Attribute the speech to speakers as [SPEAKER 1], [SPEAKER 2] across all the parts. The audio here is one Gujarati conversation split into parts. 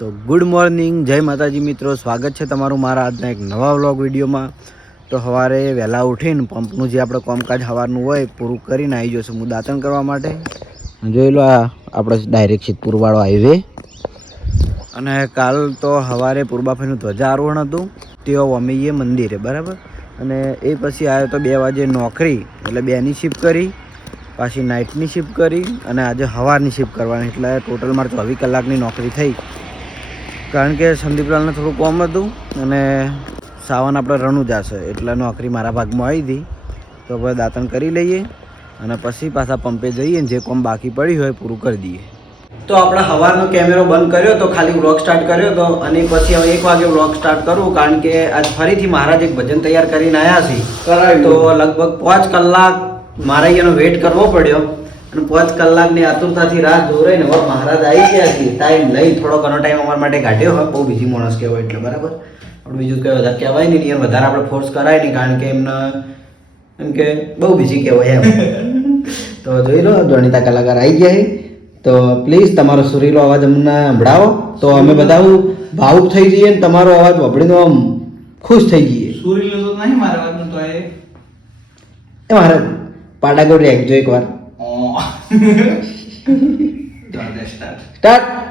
[SPEAKER 1] તો ગુડ મોર્નિંગ જય માતાજી મિત્રો. સ્વાગત છે તમારું મારા આજના એક નવા વ્લોગ વિડીયોમાં. તો સવારે વહેલા ઉઠીને પંપનું જે આપણે કામકાજ સવારનું હોય પૂરું કરીને આવી જશે હું દાંતણ કરવા માટે. જોઈ લો આ આપણે ડાયરેક્ટ સિદ્ધપુરવાળો હાઈવે અને કાલ તો સવારે પૂર્બાફાઈનું ધ્વજારોહણ હતું. તેઓ અમીએ મંદિરે, બરાબર? અને એ પછી આવ્યો તો બે વાગે નોકરી, એટલે બેની શિફ્ટ કરી, પાછી નાઇટની શિફ્ટ કરી, અને આજે સવારની શિફ્ટ કરવાની. એટલે ટોટલ મારે ચોવીસ કલાકની નોકરી થઈ. કારણ કે સંદીપલાલને થોડું કોમ હતું અને સાવન આપણે રણું જશે એટલે નોકરી મારા ભાગમાં આવી હતી. તો હવે દાંતણ કરી લઈએ અને પછી પાછા પંપે જઈએ જે કોમ બાકી પડ્યું હોય પૂરું કરી દઈએ. તો આપણે સવારનો કેમેરો બંધ કર્યો તો ખાલી વ્લોગ સ્ટાર્ટ કર્યો તો અને પછી હવે એક વાગે વ્લોગ સ્ટાર્ટ કરું કારણ કે આજ ફરીથી મહારાજ એક ભજન તૈયાર કરીને આવ્યા છે. તો લગભગ પાંચ કલાક મારે અહીંયાનો વેઇટ કરવો પડ્યો. અને પાંચ કલાકની આતુરતાથી રાત જોરાઈને હવે મહારાજ આવી ગયા છે. ટાઈમ લઈ થોડો ઘણો ટાઈમ અમારા માટે કાઢ્યો હોય. બહુ બીજી માણસ કહેવાય એટલે બરાબર. આપણે બીજું કંઈ વધારે કહેવાય નહીં. એમ વધારે આપણે ફોર્સ કરાય નહીં કારણ કે એમને એમ કે બહુ બીજી કહેવાય એમ. તો જોઈ લો જાણીતા કલાકાર આવી ગયા છે. તો પ્લીઝ તમારો સુરીલો અવાજ અમને સંભળાવો. તો અમે બધા ભાવુક થઈ જઈએ ને તમારો અવાજ વભડીને આમ ખુશ થઈ જઈએ.
[SPEAKER 2] સુરીલો તો નહીં મારા વાતનું તો એ.
[SPEAKER 1] મારે પાડાગોળ રેખજો એકવાર. સ્ટાર્ટ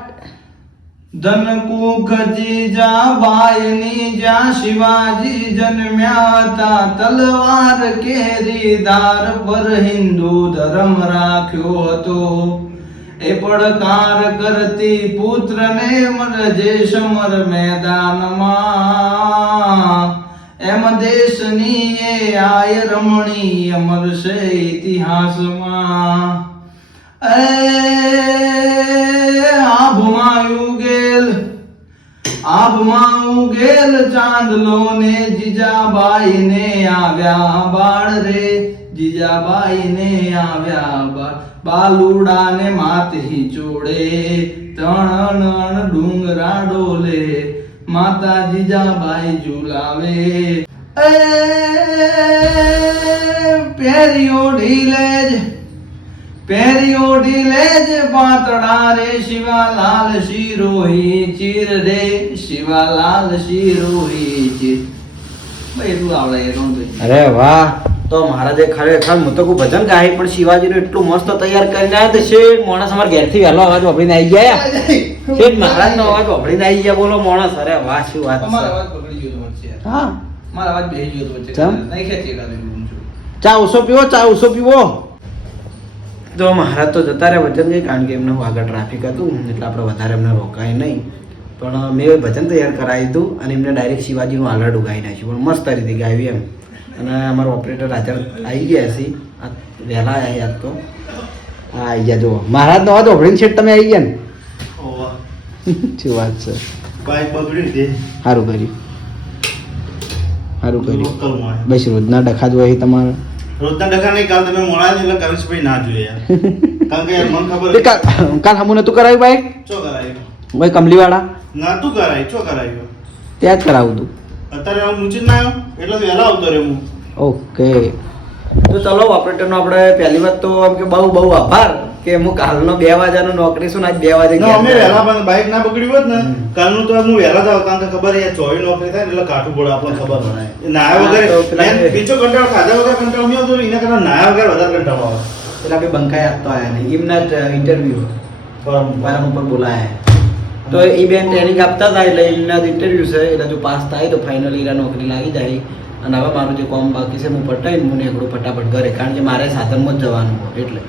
[SPEAKER 2] ધન કુખજી જા બાયની જ્યાં શિવાજી જન્મ્યા હતા તલવાર કેરી ધાર પર હિન્દુ ધર્મ રાખ્યો હતો એ પડકાર કરતી પુત્રને મરજે સમર મેદાનમાં એમ દેશની એ આય રમણી અમર છે ઇતિહાસમાં. એ આભમાં ઉગેલ આભમાં ઉગેલ ચાંદલો ને જીજાબાઈ ને આવ્યા બાળ રે જીજાબાઈ ને આવ્યા બાળ. બાલુડા ને માતહી ચોડે ત્રણ ડુંગરા ડોલે માતા જીજાબાઈ ઝુલાવે એ પેરીઓ ઢીલે જ પેરીઓ ઢીલે જ પાતળા રે શિવાલાલ શિરોહી ચીર રે શિવાલાલ શિરોહી ચીર ભાઈ એટલું આવડે એ નહોતું.
[SPEAKER 1] અરે વાહ તો મહારાજે ખરેખર હું તો કોઈ ભજન ગાય પણ શિવાજીનું એટલું મસ્ત તૈયાર કરીને આવ્યા તો શેઠ માણસ અમારા ઘેરથી વહેલો અવાજ વાપરીને આવી ગયા. શેઠ મહારાજનો અવાજ વાપરીને આવી ગયા બોલો માણસ. અરે વાહ શું વાત. હા.
[SPEAKER 2] મારા અવાજ બેસી ગયો તો વચ્ચે
[SPEAKER 1] ચા ઓછો પીવો ચા ઓછો પીવો. તો મહારાજ તો જતા રહ્યા ભજન ગઈ કારણ કે એમને આગળ ટ્રાફિક હતું એટલે આપણે વધારે એમને રોકાય નહીં. પણ મેં ભજન તૈયાર કરાવી હતું અને એમને ડાયરેક્ટ શિવાજીનું આલડ ઉગાવી નાખ્યું. પણ મસ્ત રીતે ગાયું એમ. અને અમારો ઓપરેટર હાજર આવી ગયા છે આ વહેલા આવ્યા યાદ તો. હા આવી ગયા જુઓ. મહારાજનો અવાજ ઓભળીને છેટ તમે આવી ગયા ને? શું વાત છે? સારું કર્યું. સારું કર્યું. બસ રોજના ડખા જોઈએ તમારે.
[SPEAKER 3] રોજના ડખા નહીં કાલ તમે મોડા એટલે કરેશભાઈ ના જોઈએ કારણ કે યાર મને ખબર
[SPEAKER 1] કાલ કાલ હમું નતું કરાવ્યું બાઈક?
[SPEAKER 3] ચો કરાયું
[SPEAKER 1] ભાઈ કમલીવાળા?
[SPEAKER 3] નતું કરાયું ચો કરાયું
[SPEAKER 1] ત્યાં જ કરાવું તું.
[SPEAKER 3] અત્યારે હું ઊંચી ના આવ્યો એટલે વહેલા આવતો રહ્યો હું.
[SPEAKER 1] ઓકે. તો ચલો ઓપરેટરનો આપણે પહેલી વાત તો આમ કે બહુ બહુ આભાર કે હું કાલનો બે વાગ્યાનો નોકરી છું ને આજ બે વાગે
[SPEAKER 3] ગયા અમે વહેલા પણ બાઈક ના પકડ્યું હોત ને. કાલનું તો હું વહેલા જ કારણ કે ખબર યાર ચોવી નોકરી થાય એટલે કાઠું પડે આપણને ખબર. પડે નાયા વગર બીજો કંટાળો ખાધા વગર કંટાળો નહીં આવતો ને, એના કરતા નાયા વગર વધારે કંટાળો આવે.
[SPEAKER 1] એટલે આપણે બંકાઈ આપતો આવ્યા ને એમના જ ઇન્ટરવ્યુ
[SPEAKER 3] બરાબર.
[SPEAKER 1] ઉપર બોલાયા. તો એ બેન ટ્રેનિંગ આપતા હતા એટલે એમના ઇન્ટરવ્યુ છે, એટલે જો પાસ થાય, તો ફાઇનલી એના નોકરી લાગી જાય. અને હવે મારું જે કોમ બાકી છે, હું પટાવીને હું નીકળું ફટાફટ ઘરે, કારણ કે મારે સાધનમાં જ જવાનું હોય, એટલે.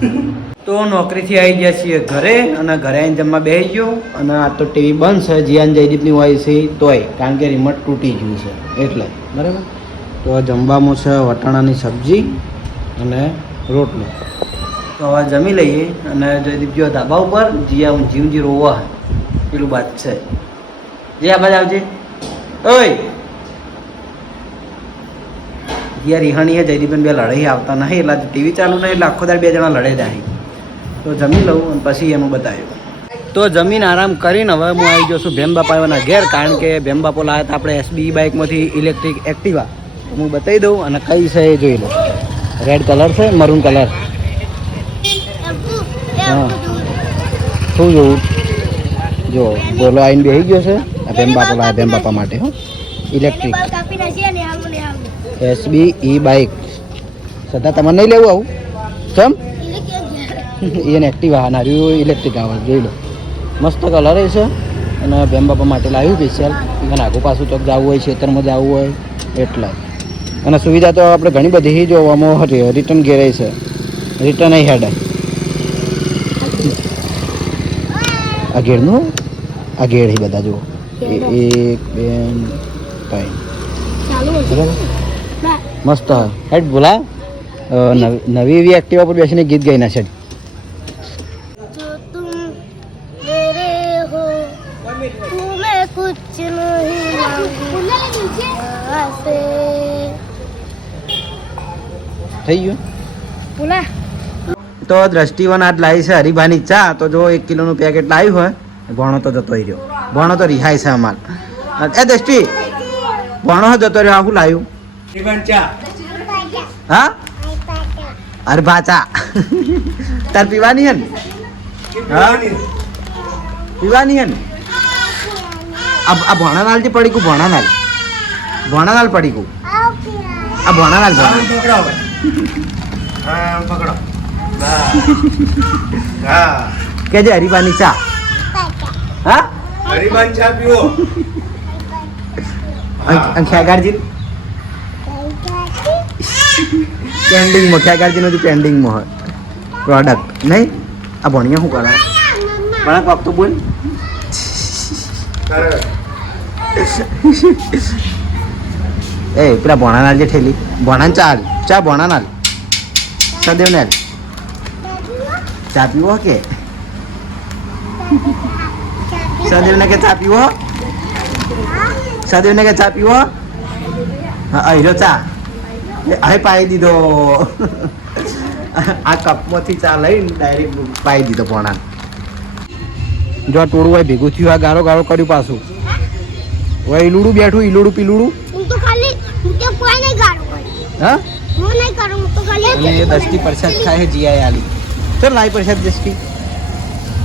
[SPEAKER 1] તો નોકરીથી આવી ગયા છીએ ઘરે, અને ઘરે આવીને જમવા બેસી ગયો, અને આ તો ટીવી બંધ છે, જીયાન જયદીપની હોય છે, તોય, કારણ કે રિમોટ તૂટી ગયું છે, એટલે. બરાબર? તો આ જમવામાં છે, વટાણાની સબ્જી અને રોટલો. તો હવે જમી લઈએ, અને જયદીપ જો ધાબા ઉપર, જીયા હું જીવ જી રોવા. પેલું બાદ છે. જે આ બાજુ આવજે. ઓય! યાર રિહાણી હે જયદીપન બે લડાઈ આવતા નહીં એટલે ટીવી ચાલુ નહીં એટલે આખો દાડ બે જણા લડે જાય તો જમી લઉં અને પછી એનું બતાવ્યું. તો જમીન આરામ કરીને હવે હું આવી ગયો છું ભેમ બાપાના ઘેર કારણ કે ભેમ બાપો લાવ્યા હતા આપણે એસબી બાઇકમાંથી ઇલેક્ટ્રિક એક્ટિવા. હું બતાવી દઉં અને કઈ છે એ જોઈ લો રેડ કલર છે મરૂન કલર હા. શું જોવું? જો બોલો આઈને બેસી ગયો છે. આ ભેમ બાપા લાયા ભેમ બાપા માટે હો. ઇલેક્ટ્રિક એસબી ઈ બાઇક. સદા તમારે નહીં લેવું આવું? ચમ
[SPEAKER 4] એટલે કે
[SPEAKER 1] એને એક્ટિવ હા નાર્યું ઇલેક્ટ્રિક આવે જોઈ લો. મસ્ત કલર છે. અને ભેમ બાપા માટે લાવ્યું સ્પેશિયલ અને આગુ પાછું ચોક જવું હોય ખેતરમાં જવું હોય એટલે. અને સુવિધા તો આપણે ઘણી બધી જોવામાં હતી રિટર્ન ઘેરે છે. રિટર્ન અહીં હેડ. આ ઘેરનું? આ ઘેડ છે બધા જુઓ. એક બે. ત્રણ મસ્ત. હેડ બોલા. નવી એવી એક્ટિવા પર બેસીને ગીત ગાઈ
[SPEAKER 4] ના છે
[SPEAKER 1] થઈ ગયું?
[SPEAKER 4] બોલા.
[SPEAKER 1] તો દ્રષ્ટિવન આજ લાવી છે હરીભાની ચા. તો જો એક કિલોનું પેકેટ લાવ્યું હોય ભણો તો જતો રહ્યો. ભણો તો રિહાય છે અમાર. એ દ્રષ્ટિ ભણો હો જતો રહ્યો. આવું લાવ્યું હા? અરે ભાચા. તાર પીવાની હે ને? હા? પીવાની? હે ને? આ આ પડી ગયું પડીકું ભણાનાલ પડી ગયું. આ ભણાનાલ ભણાનાલ. કે જે હરિભાની ચા. હા? ખેગારજી? પેન્ડિંગમાં ખેગારજી હતું પેન્ડિંગમાં હોય. પ્રોડક્ટ નહીં? આ ભણિયા શું કરે? ભણા કોક તો બોલ એ પેલા ભણાનાલ જે ઠેલી. ભણાન ચા. ચા ભણાનાલ સદેવ ને ચા પીવો કે? સદેવ ને કે ચા પીવો સદેવ ને કે ચા પીવો હા અહીરો ચા. હવે પાઈ દીધો. આ કપમાંથી ચા લઈને ડાયરેક્ટ પાઈ દીધો પોણા. જો ટોળું હોય ભેગું થયું આ ગારો ગાળો કર્યું પાછું. હવે ઈલુડું બેઠું ઈલુડું પીલુડું
[SPEAKER 4] હું તો ખાલી હું તો કોઈ નહીં ગાડું કરું.
[SPEAKER 1] હા?
[SPEAKER 4] હું નહીં કરું હું તો
[SPEAKER 1] અને
[SPEAKER 4] ખાલી
[SPEAKER 1] દસથી પ્રસાદ ખાય જીઆઈ આલી. ચલ લાઈ પ્રસાદ દસથી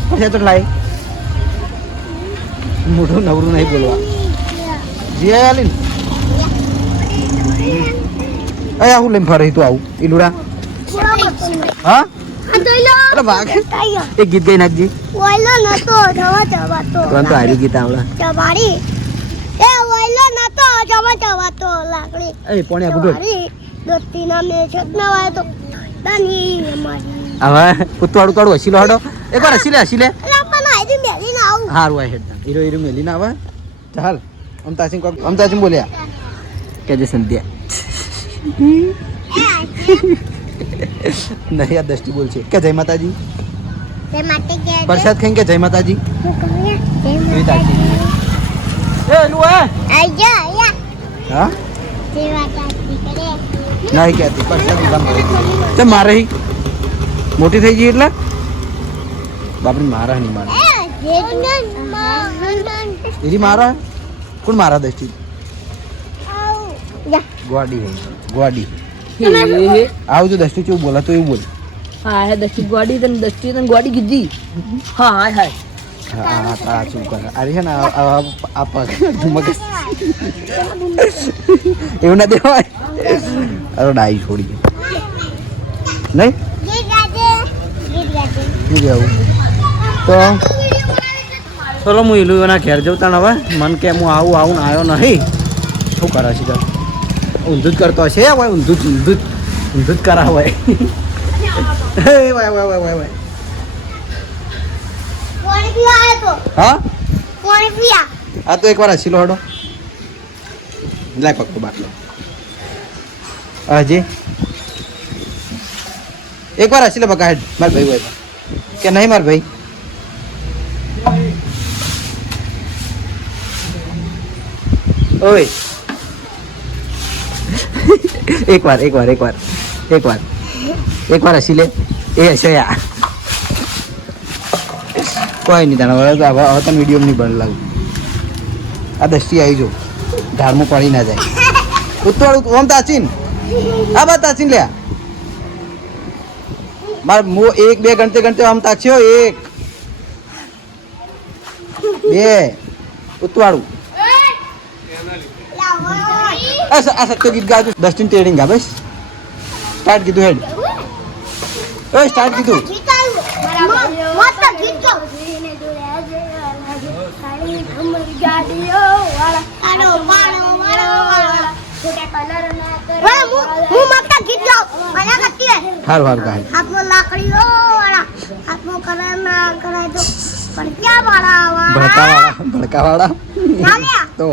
[SPEAKER 1] પ્રસાદ તો લાઈ મોઢું નવરું નહીં બોલવા. જીયા આલી ને. અરે આવું લઈને ફરે તું આવું. ઈલુડા હા? અરે વાઘ. એક ગીત ગાઈ નાખજી.
[SPEAKER 4] ઓયલો નતો જવા જવા તો
[SPEAKER 1] તો હારી ગીત આવડે.
[SPEAKER 4] જવારી. એ નતો જવા જવા તો લાકડી.
[SPEAKER 1] એ પોણે આગળ ડોલ.
[SPEAKER 4] જવારી. દોસ્તીના મેચ જ ના વાય તો દાની
[SPEAKER 1] હવે ઉતવાડું તાડું હસી લો હડો એકવાર હસી લે હસી લે
[SPEAKER 4] એટલે આપણને આયરી મેલીને આવું
[SPEAKER 1] હારું આ હેડ હીરો હીરો મેલી આવે. ચાલ અમતાસિંહ કોક અમતાસિંહ બોલ્યા. કે જે નહીં, આ દષ્ટિ બોલ કે જય માતાજી. પ્રસાદ ખાઈને કે જય માતાજી. એવી તાજી એ એલું
[SPEAKER 4] આયા આયા
[SPEAKER 1] હા
[SPEAKER 4] વાત આતી કરે
[SPEAKER 1] નહીં મારે મોટી થઈ ગઈ એટલે? બાપડી મારા નહીં મારા. એરી મારા? કોણ મારા દષ્ટિ
[SPEAKER 4] આવ જા.
[SPEAKER 1] ગોડી હે. ગોડી
[SPEAKER 5] હે હે
[SPEAKER 1] આવજો દષ્ટિ કેવું બોલા તો એવું બોલ.
[SPEAKER 5] હા હે દસ્તી ગોડી તને દસ્તી તને ગોડી કીધી. હા હાય હાય.
[SPEAKER 1] હા હા હા શું કરે. અરે છે ને આ- પગ. એવું ના દેવાય. અરે ડાઈ છોડી નહીં? શું કહેવું તો? ચલો હું ઇલું એના ઘેર જઉં તાણ હવે. મન કે હું આવું આવું આવ્યો નહીં. શું કરે છે તાર? ઊંધું જ કરતો હશે ભાઈ ઊંધું જ ઊંધું જ ઊંધું જ કરા હોય હે વાય વાય વાય વાય વાય
[SPEAKER 4] કોણ તો?
[SPEAKER 1] હા? આ તો એકવાર હસી લો હડો. લાય પકડો બાટલો. હજી એકવાર હસી લે બકા માર ભાઈ હોય કે નહીં માર ભાઈ? ઓય. એકવાર એકવાર એકવાર એકવાર. એકવાર હસી લે. એ હસ્યા કોઈ નહીં તારા વળે હવે તને વીડિયો નહીં ભણ લાગુ આ દસ્તી આવી જો. ધારમું પડી ના જાય. ઉત્તવાળું ઓમ તાચીન. આ બા તાચીન લે માર મો એક, બે ગણતે ગણતે આમ તાચ્યો, એક. બે. ઉતવાળું આ સત્ય ગીત ગાતું ડસ્ટિન ટ્રેડિંગ ગા બસ સ્ટાર્ટ કીધું હેડ ઓય સ્ટાર્ટ કીધું હારું હારું ગાય
[SPEAKER 4] હાથમાં લાકડીઓ વાળા હાથમાં કલર ના કરાય તો ક્યાં વાળા
[SPEAKER 1] ભડકા
[SPEAKER 4] વાળા
[SPEAKER 1] ભડકા વાળા તો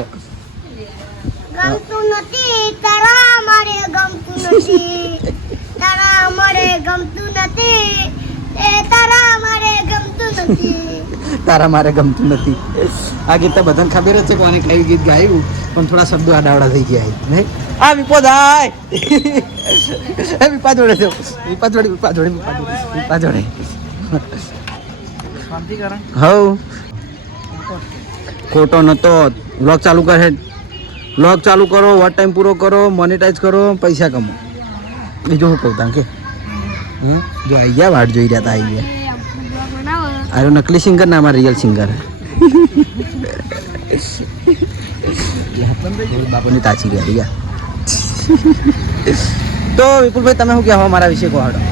[SPEAKER 4] ગમતું નથી તારા મારે ગમતું નથી. તારા અમારે ગમતું નથી એ તારા અમારે ગમતું નથી.
[SPEAKER 1] તારા મારે ગમતું નથી. આ ગીત તો બધાને ખબર જ છે કોને કઈ ગીત ગાયું પણ થોડા શબ્દો આડાવડા થઈ ગયા નહીં? આ વિપો દાય એ વિપા જોડે છે વિપા જોડે વિપા જોડે વિપા જોડે વિપા જોડે. હવ ખોટો નતો. વ્લોગ ચાલુ કરે વ્લોગ ચાલુ કરો વોટ ટાઈમ પૂરો કરો મોનેટાઈઝ કરો પૈસા કમો બીજું શું કહું તાન કે હમ? જો આવી ગયા વાટ જોઈ રહ્યા તા આવી ગયા. અરે નકલી સિંગર ના અમારા રિયલ સિંગર બાપુની તાચી રહ્યા ગયા. તો વિપુલભાઈ તમે શું કહેવા મારા વિશે કહો
[SPEAKER 2] તો તો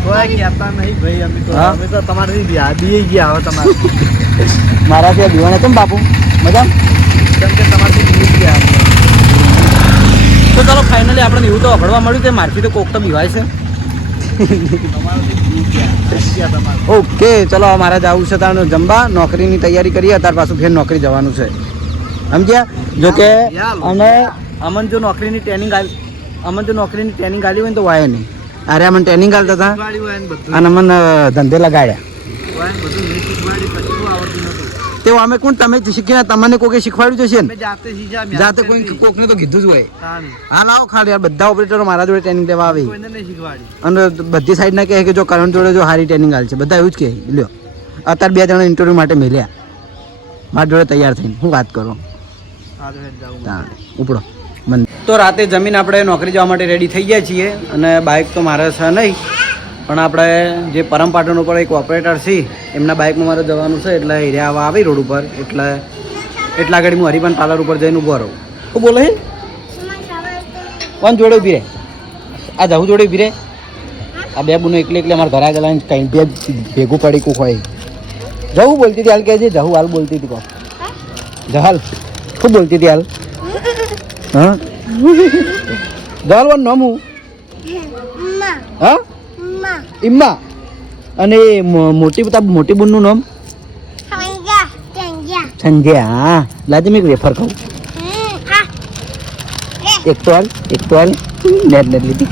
[SPEAKER 1] મારા ત્યાં દીવાને કેમ બાપુ? મજા
[SPEAKER 2] કેમ કે.
[SPEAKER 1] તો ચાલો ફાઇનલી આપણે એવું તો અભળવા મળ્યું કે મારથી તો કોક તો બીવાય છે. ઓકે ચલો મારે જવું છે તાર જમવા નોકરીની તૈયારી કરીએ તાર પાછું ફેર નોકરી જવાનું છે. સમજ્યા? જો કે અને અમન જો નોકરીની ટ્રેનિંગ અમન જો નોકરીની ટ્રેનિંગ આલી હોય ને તો વાય નહીં. અરે અમને ટ્રેનિંગ આલતા હતા? અને અમને ધંધે લગાડ્યા
[SPEAKER 2] હોય ને બધું નહીં શીખવાડ્યું કશું આવડતું નતું
[SPEAKER 1] તે અમે કોણ? તમે શીખીને તમને કોકે શીખવાડ્યું છે
[SPEAKER 2] ને? જાતે શીખ્યા
[SPEAKER 1] કોઈ કોકને તો કીધું જ હોય. હા. લાવો ખાલી યાર બધા ઓપરેટરો મારા જોડે ટ્રેનિંગ લેવા આવે. અને બધી સાઈડના કહે કે જો કરણ જોડે જો સારી ટ્રેનિંગ હાલ છે. બધા એવું જ કહે. લ્યો. અત્યારે બે જણા ઇન્ટરવ્યૂ માટે મેલ્યા. મારા જોડે તૈયાર થઈને. હું વાત કરું? ઉપડો. મન તો રાતે જમીન આપણે નોકરી જવા માટે રેડી થઈ ગયા છીએ. અને બાઇક તો મારે છે નહીં. પણ આપણે જે પરમ પાટણ ઉપર એક ઓપરેટર છે એમના બાઇકમાં મારે જવાનું છે એટલે એરિયા આવવા આવી રોડ ઉપર એટલે એટલા ઘડી હું હરિભાન પાર્લર ઉપર જઈને ઊભો રહું. શું બોલે કોણ જોડે ઊભી રહે? આ જવું જોડે ઊભી રહે? આ બે બુનો એકલી એકલી અમારા ઘરે ગયેલા કંઈ બે જ ભેગું પડી કું હોય. જવું બોલતી હતી હાલ કહે છે? જવું હાલ બોલતી હતી કોણ? જહાલ શું બોલતી હતી હાલ? હા? જહાલ નામ હું હા? ઇમ્મા. અને એ મો- મોટી મોટી બુનનું નામ?
[SPEAKER 4] સંજ્ઞા
[SPEAKER 1] હા. લાજે મેં રેફર વેફર ખાઉં એક તો હાલ એક તો હાલ. નેટ નેટ લીધી.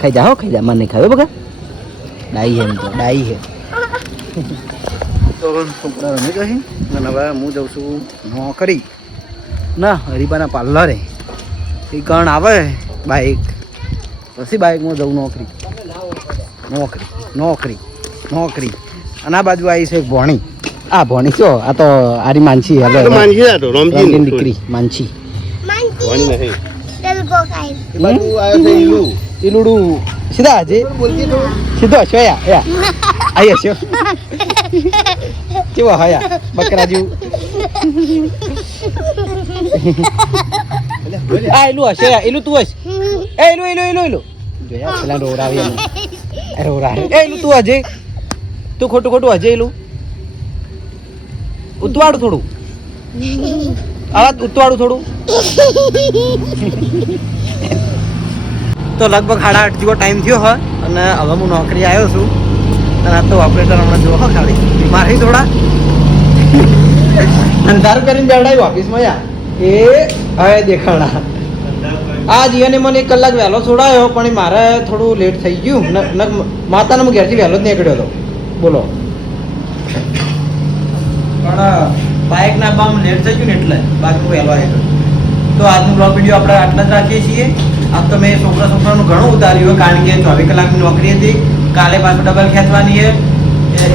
[SPEAKER 1] ખાઈ જા હો ખાઈ જા. મને નહીં ખાવે બગા ડાઈ હે તો ડાઈ હે. તો છોકરા રમી ગઈ અને હવે હું જઉં છું નોકરી. ના હરીબાના પાર્લરે. એ કણ આવે બાઈક. પછી બાઇકમાં જવું નોકરી. નોકરી નોકરી નોકરી. અને આ બાજુ આવી છે એક ભોણી. આ ભોણી કયો આ તો આરી માનસી હવે
[SPEAKER 3] માનજી
[SPEAKER 1] દીકરી માનસી.
[SPEAKER 3] છે
[SPEAKER 1] ઈલુડું. સીધા આજે? સીધો હશો યા કેવો હયા? બકરા જેવું. આ એલું હશે યા. એલું તું હશ. એ એલું એલું એલું એલું જોયા પેલા રોરાવી એને એ એ એલું તું હજે. તું ખોટું ખોટું હજે એલું ઉતવાડું થોડું. આ ઉતવાડું થોડું. તો લગભગ સાડા આઠ જેવો ટાઈમ થયો હોય અને હવે હું નોકરી આવ્યો છું. અને આ તો ઓપરેટર હમણાં જોવો ખાલી. બીમાર થઈ થોડા. અંધારું કરીને બેવડાયું ઓફિસમાં યા એ હવે દેખાડા આ જીયાને મને એક કલાક વહેલો છોડાયો, પણ મારે થોડું લેટ થઈ ગયું. માતાને હું ઘેરથી વહેલો જ નીકળ્યો હતો. બોલો. પણ બાઇક ના આપવામાં લેટ થઈ ગયું ને એટલે બાકી વહેલો આવ્યો. તો આજનો બ્લોગ વીડિયો આપણે આટલા જ રાખીએ છીએ. આમ તો મેં છોકરા છોકરાનું ઘણું ઉતાર્યું કારણ કે ચોવીસ કલાકની નોકરી હતી. કાલે પાછું ડબલ ખેંચવાની છે.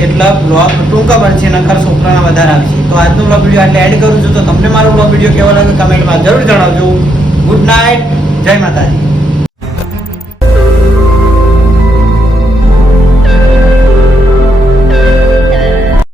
[SPEAKER 1] એટલા બ્લોગ ટૂંકા બનશે નકર છોકરાના વધારે આવશે તો આજનો બ્લોગ વીડિયો એટલે એડ કરું છું. તો તમને મારો બ્લોગ વીડિયો કેવો લાગ્યો કમેન્ટમાં જરૂર જણાવજો. ગુડ નાઇટ જય માતાજી.